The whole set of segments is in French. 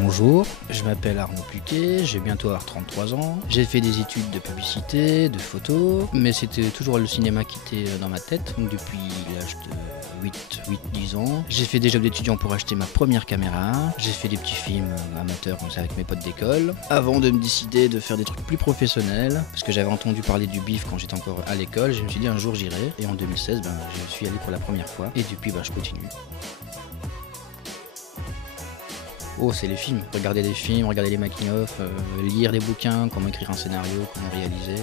Bonjour, je m'appelle Arnaud Pluquet, j'ai bientôt avoir 33 ans. J'ai fait des études de publicité, de photo, mais c'était toujours le cinéma qui était dans ma tête, donc depuis l'âge de 8-10 ans. J'ai fait des jobs d'étudiant pour acheter ma première caméra, j'ai fait des petits films amateurs comme ça avec mes potes d'école, avant de me décider de faire des trucs plus professionnels, parce que j'avais entendu parler du bif quand j'étais encore à l'école, je me suis dit un jour j'irai, et en 2016 je suis allé pour la première fois, et depuis je continue. Oh, c'est les films. Regarder des films, regarder les making-of, lire des bouquins, comment écrire un scénario, comment réaliser.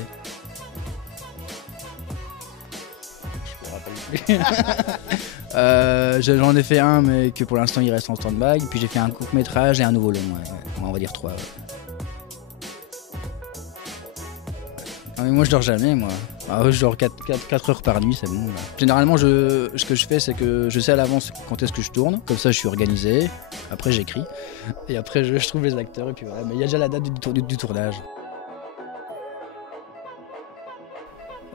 Je me rappelle plus. J'en ai fait un, mais que pour l'instant il reste en stand-by. Puis j'ai fait un court-métrage et un nouveau long, on va dire 3. Ouais. Ah, mais moi je dors jamais, moi. Je dors 4 heures par nuit, c'est bon. Là. Généralement, ce que je fais, c'est que je sais à l'avance quand est-ce que je tourne. Comme ça, je suis organisé. Après, j'écris. Et après, je trouve les acteurs. Et puis voilà. Mais il y a déjà la date du tournage.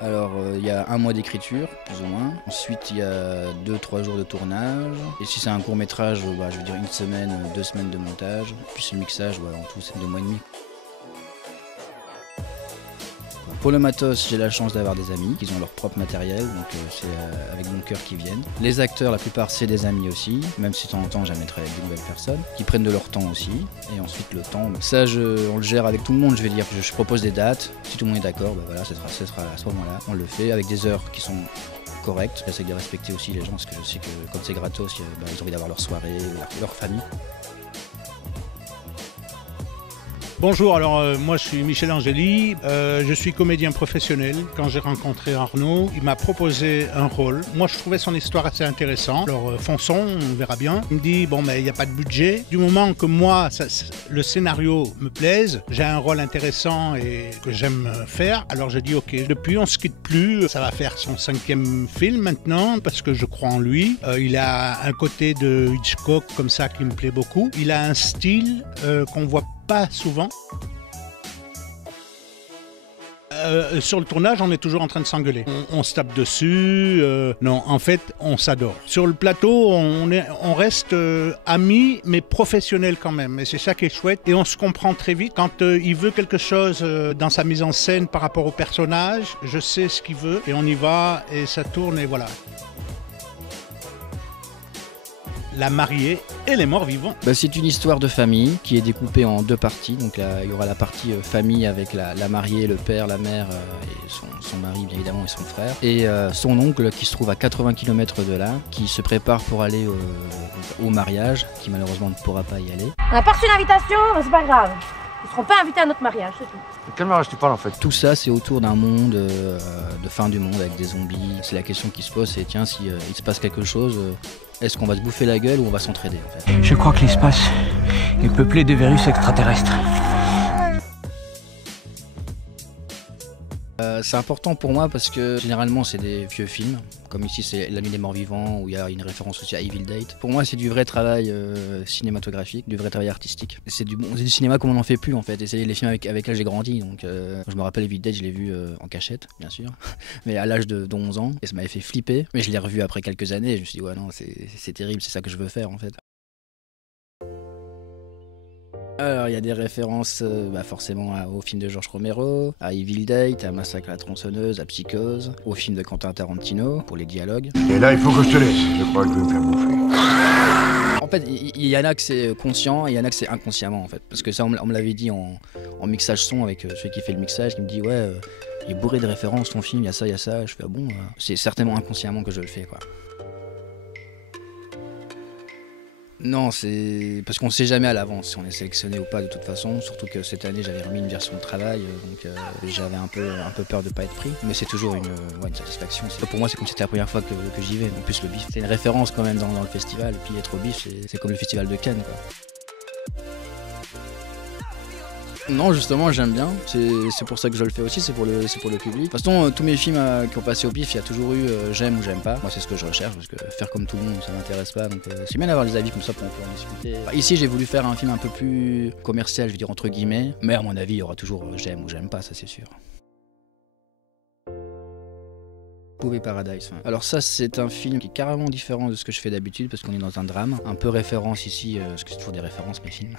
Alors, il y a 1 mois d'écriture, plus ou moins. Ensuite, il y a 2-3 jours de tournage. Et si c'est un court-métrage, je veux dire 1 semaine, 2 semaines de montage. Puis le mixage, en tout, c'est 2 mois et demi. Pour le matos, j'ai la chance d'avoir des amis qui ont leur propre matériel, donc c'est avec mon cœur qu'ils viennent. Les acteurs, la plupart, c'est des amis aussi, même si de temps en temps, j'aimerais travailler avec des nouvelles personnes, qui prennent de leur temps aussi. Et ensuite, le temps, ça, on le gère avec tout le monde, je vais dire. Je propose des dates, si tout le monde est d'accord, voilà, ce sera à ce moment-là. On le fait avec des heures qui sont correctes. J'essaie de respecter aussi les gens, parce que je sais que comme c'est gratos, ils ont envie d'avoir leur soirée, leur famille. Bonjour, alors moi je suis Michel Angeli, je suis comédien professionnel. Quand j'ai rencontré Arnaud, il m'a proposé un rôle. Moi je trouvais son histoire assez intéressante, alors fonçons, on verra bien. Il me dit, bon mais il n'y a pas de budget. Du moment que moi, le scénario me plaise, j'ai un rôle intéressant et que j'aime faire, alors j'ai dit ok. Depuis on ne se quitte plus, ça va faire son 5e film maintenant, parce que je crois en lui. Il a un côté de Hitchcock comme ça qui me plaît beaucoup. Il a un style qu'on voit pas souvent. Sur le tournage, on est toujours en train de s'engueuler. On se tape dessus. Non, en fait, on s'adore. Sur le plateau, on reste amis, mais professionnels quand même. Et c'est ça qui est chouette. Et on se comprend très vite. Quand il veut quelque chose dans sa mise en scène par rapport au personnage, je sais ce qu'il veut. Et on y va, et ça tourne, et voilà. La mariée et les morts vivants. C'est une histoire de famille qui est découpée en 2 parties. Donc là, il y aura la partie famille avec la mariée, le père, la mère et son mari bien évidemment et son frère. Et son oncle qui se trouve à 80 km de là, qui se prépare pour aller au mariage, qui malheureusement ne pourra pas y aller. On n'a pas reçu l'invitation, mais c'est pas grave. Ils ne seront pas invités à notre mariage, c'est tout. De quel mariage tu parles en fait? Tout ça, c'est autour d'un monde de fin du monde avec des zombies. C'est la question qui se pose, c'est tiens, si il se passe quelque chose, est-ce qu'on va se bouffer la gueule ou on va s'entraider en fait? Je crois que l'espace est peuplé de virus extraterrestres. C'est important pour moi parce que généralement c'est des vieux films, comme ici c'est La Nuit des Morts Vivants où il y a une référence aussi à Evil Date. Pour moi c'est du vrai travail cinématographique, du vrai travail artistique. C'est du cinéma comme on n'en fait plus en fait, et c'est les films avec lesquels j'ai grandi. Donc je me rappelle Evil Date, je l'ai vu en cachette bien sûr, mais à l'âge de 11 ans, et ça m'avait fait flipper. Mais je l'ai revu après quelques années et je me suis dit ouais non c'est terrible, c'est ça que je veux faire en fait. Alors il y a des références forcément au film de Georges Romero, à Evil Date, à Massacre à la tronçonneuse, à Psychose, au film de Quentin Tarantino pour les dialogues. Et là il faut que je te laisse, je crois que je vais me faire bouffer. En fait il y en a que c'est conscient et il y en a que c'est inconsciemment en fait. Parce que ça on me l'avait dit en mixage son avec celui qui fait le mixage, qui me dit ouais il est bourré de références ton film, il y a ça, il y a ça. Je fais bon c'est certainement inconsciemment que je le fais quoi. Non, c'est parce qu'on ne sait jamais à l'avance si on est sélectionné ou pas de toute façon, surtout que cette année j'avais remis une version de travail, donc j'avais un peu peur de ne pas être pris, mais c'est toujours une satisfaction. Pour moi c'est comme si c'était la première fois que j'y vais, en plus le BIF c'est une référence quand même dans le festival, et puis être au BIF c'est comme le festival de Cannes quoi. Non, justement, j'aime bien. C'est pour ça que je le fais aussi, c'est pour le public. De toute façon, tous mes films qui ont passé au BIF, il y a toujours eu j'aime ou j'aime pas. Moi, c'est ce que je recherche, parce que faire comme tout le monde, ça m'intéresse pas. Donc, c'est bien d'avoir des avis comme ça pour en discuter. Ici, j'ai voulu faire un film un peu plus commercial, je veux dire entre guillemets. Mais à mon avis, il y aura toujours j'aime ou j'aime pas, ça c'est sûr. Poupée Paradise. Ouais. Alors ça, c'est un film qui est carrément différent de ce que je fais d'habitude parce qu'on est dans un drame. Un peu référence ici, parce que c'est toujours des références mes films.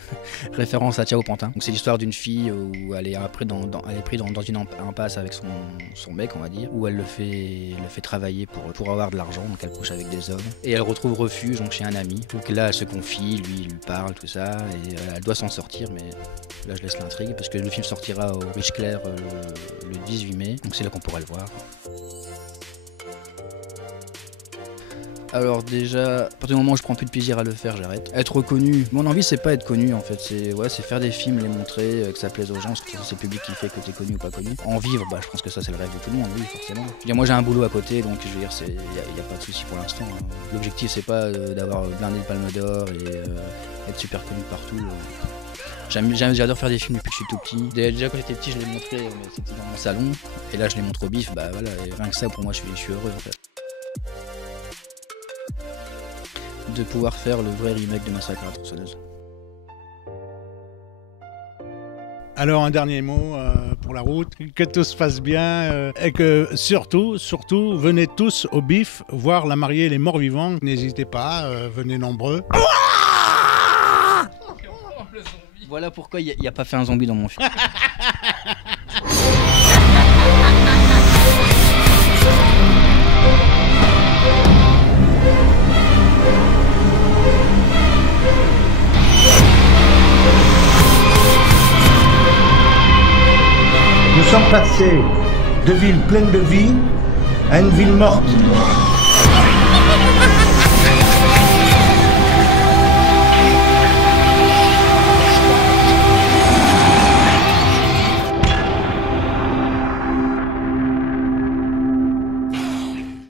Référence à Ciao Pantin. Donc c'est l'histoire d'une fille où elle est prise dans une impasse avec son mec, on va dire, où elle le fait travailler pour avoir de l'argent. Donc elle couche avec des hommes et elle retrouve refuge donc chez un ami. Donc là, elle se confie, lui il lui parle, tout ça, et elle doit s'en sortir, mais là je laisse l'intrigue parce que le film sortira au Riche Clair le 18 mai. Donc c'est là qu'on pourra le voir. Alors déjà, à partir du moment où je prends plus de plaisir à le faire, j'arrête. Être reconnu, mon envie c'est pas être connu en fait, c'est faire des films, les montrer, que ça plaise aux gens, parce que c'est le public qui fait que t'es connu ou pas connu. En vivre, je pense que ça c'est le rêve de tout le monde, oui forcément. Je veux dire, moi j'ai un boulot à côté, donc je veux dire, y a pas de souci pour l'instant. L'objectif c'est pas d'avoir blindé de Palme d'Or et être super connu partout. J'adore faire des films depuis que je suis tout petit. Déjà quand j'étais petit je les montrais, mais c'était dans mon salon, et là je les montre au bif, voilà, et rien que ça pour moi je suis heureux en fait. De pouvoir faire le vrai remake de Massacre à la tronçonneuse. Alors un dernier mot pour la route, que tout se passe bien et que surtout, venez tous au bif voir La Mariée et les Morts Vivants. N'hésitez pas, venez nombreux. Voilà pourquoi il n'y a pas fait un zombie dans mon film. Nous sommes passés de villes pleines de vie à une ville morte.